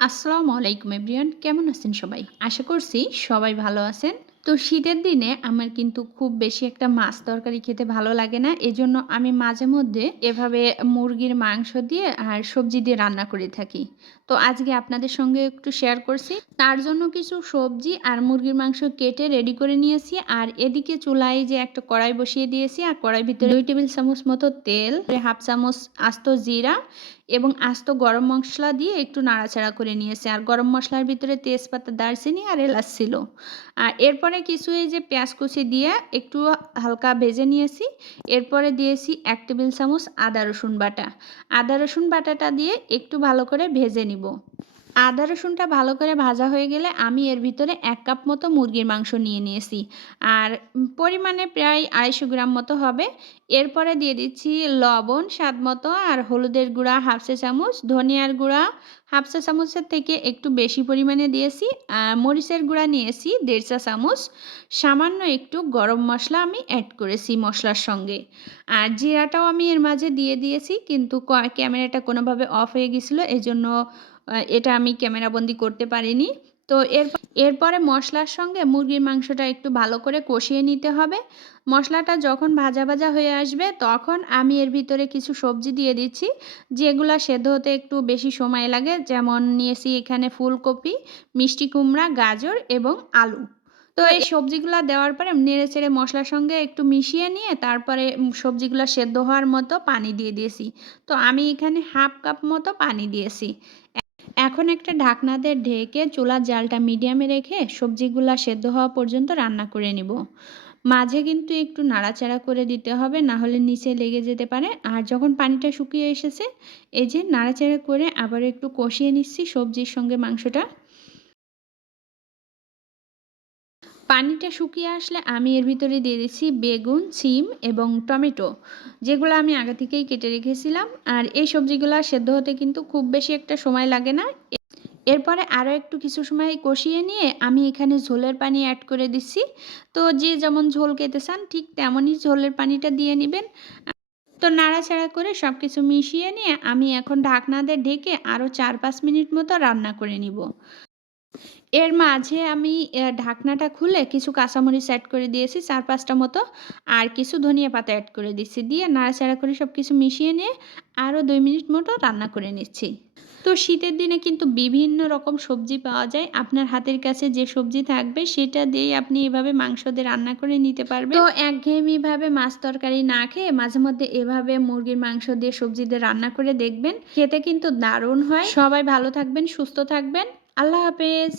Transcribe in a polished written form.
আসসালামু আলাইকুম এভরিওয়ান, কেমন আছেন সবাই? আশা করছি সবাই ভালো আছেন। তো শীতের দিনে আমার কিন্তু খুব বেশি একটা মাছ তরকারি খেতে ভালো লাগে না। এজন্য আমি মাঝে মধ্যে এভাবে মুরগির মাংস দিয়ে আর সবজি দিয়ে রান্না করে থাকি। তো আজকে আপনাদের সঙ্গে একটু শেয়ার করছি। তার জন্য কিছু সবজি আর মুরগির মাংস কেটে রেডি করে নিয়েছি। আর এদিকে চুলায় যে একটা কড়াই বসিয়ে দিয়েছি আর কড়াইয়ের ভিতরে ২ টেবিল চামচ মতো তেল, ১/২ চামচ আস্ত জিরা এবং আস্ত গরম মসলা দিয়ে একটু নাড়াচাড়া করে নিয়েছি। আর গরম মসলার ভিতরে তেজপাতা, দারচিনি আর এলাচ ছিল। আর এরপরে কিছু এই যে পেঁয়াজ কুচি দিয়ে একটু হালকা ভেজে নিয়েছি। এরপরে দিয়েছি ১ টেবিল চামচ আদা রসুন বাটা। আদা রসুন বাটাটা দিয়ে একটু ভালো করে ভেজে নিব। আদা রসুনটা ভালো করে ভাজা হয়ে গেলে আমি এর ভিতরে ১ কাপ মতো মুরগির মাংস নিয়ে নিয়েছি। আর পরিমাণে প্রায় ২৫০ গ্রাম মতো হবে। এরপরে দিয়ে দিচ্ছি লবণ স্বাদমতো আর হলুদের গুঁড়া ১/২ চা চামচ, ধনিয়ার গুঁড়া ১/২ চা চামচের থেকে একটু বেশি পরিমাণে দিয়েছি। মরিচের গুঁড়া নিয়েছি ১/২ চা চামচ। সামান্য একটু গরম মসলা আমি অ্যাড করেছি মসলার সঙ্গে। আর জিরাটাও আমি এর মাঝে দিয়ে দিয়েছি, কিন্তু ক্যামেরাটা কোনোভাবে অফ হয়ে গেছিল, এজন্য এটা আমি ক্যামেরাবন্দি করতে পারিনি। তো এরপরে মসলার সঙ্গে মুরগির মাংসটা একটু ভালো করে কষিয়ে নিতে হবে। মসলাটা যখন ভাজা, ভাজা হয়ে আসবে তখন আমি এর ভিতরে কিছু সবজি দিয়ে দিচ্ছি, যেগুলা সেদ্ধ হতে একটু বেশি সময় লাগে। যেমন নিয়েছি এখানে ফুলকপি, মিষ্টি কুমড়া, গাজর এবং আলু। তো এই সবজিগুলা দেওয়ার পরে নেড়েচেড়ে মসলার সঙ্গে একটু মিশিয়ে নিয়ে তারপরে সবজিগুলা সেদ্ধ হওয়ার মতো পানি দিয়ে দিয়েছি। তো আমি এখানে ১/২ কাপ মতো পানি দিয়েছি। এখন একটা ঢাকনা দিয়ে ঢেকে চুলার জালটা মিডিয়ামে রেখে সবজিগুলা সেদ্ধ হওয়া পর্যন্ত রান্না করে নিব। মাঝে কিন্তু একটু নাড়াচাড়া করে দিতে হবে, না হলে নিচে লেগে যেতে পারে। আর যখন পানিটা শুকিয়ে এসেছে, এই যে নাড়াচাড়া করে আবারও একটু কষিয়ে নিচ্ছি সবজির সঙ্গে মাংসটা। পানিটা শুকিয়ে আসলে আমি এর ভিতরে দিয়ে দিচ্ছি বেগুন, সিম এবং টমেটো, যেগুলো আমি আগে থেকেই কেটে রেখেছিলাম। আর এই সবজিগুলা সেদ্ধ হতে কিন্তু খুব বেশি একটা সময় লাগে না। এরপরে আরও একটু কিছু সময় কষিয়ে নিয়ে আমি এখানে ঝোলের পানি অ্যাড করে দিচ্ছি। তো যে যেমন ঝোল খেতে চান ঠিক তেমনই ঝোলের পানিটা দিয়ে নিবেন। তো নাড়াচাড়া করে সবকিছু মিশিয়ে নিয়ে আমি এখন ঢাকনা দিয়ে ঢেকে আরও ৪-৫ মিনিট মতো রান্না করে নিব। এর মাঝে আমি ঢাকনাটা খুলে কিছু কাঁচামরিচ এড করে দিয়েছি ৪-৫ টা মতো। আর কিছু ধনিয়া পাতা এড করে দিচ্ছি। দিয়ে নাড়াচাড়া করে সবকিছু মিশিয়ে নিয়ে আরও ২ মিনিট মতো রান্না করে নিচ্ছি। তো শীতের দিনে কিন্তু বিভিন্ন রকম সবজি পাওয়া যায়। আপনার হাতের কাছে যে সবজি থাকবে সেটা দিয়েই আপনি এভাবে মাংস দিয়ে রান্না করে নিতে পারবেন। তো একঘেয়েমিভাবে মাছ তরকারি না খেয়ে মাঝে মধ্যে এভাবে মুরগির মাংস দিয়ে সবজি দিয়ে রান্না করে দেখবেন। খেতে কিন্তু দারুণ হয়। সবাই ভালো থাকবেন, সুস্থ থাকবেন। আল্লাহ হাফেজ।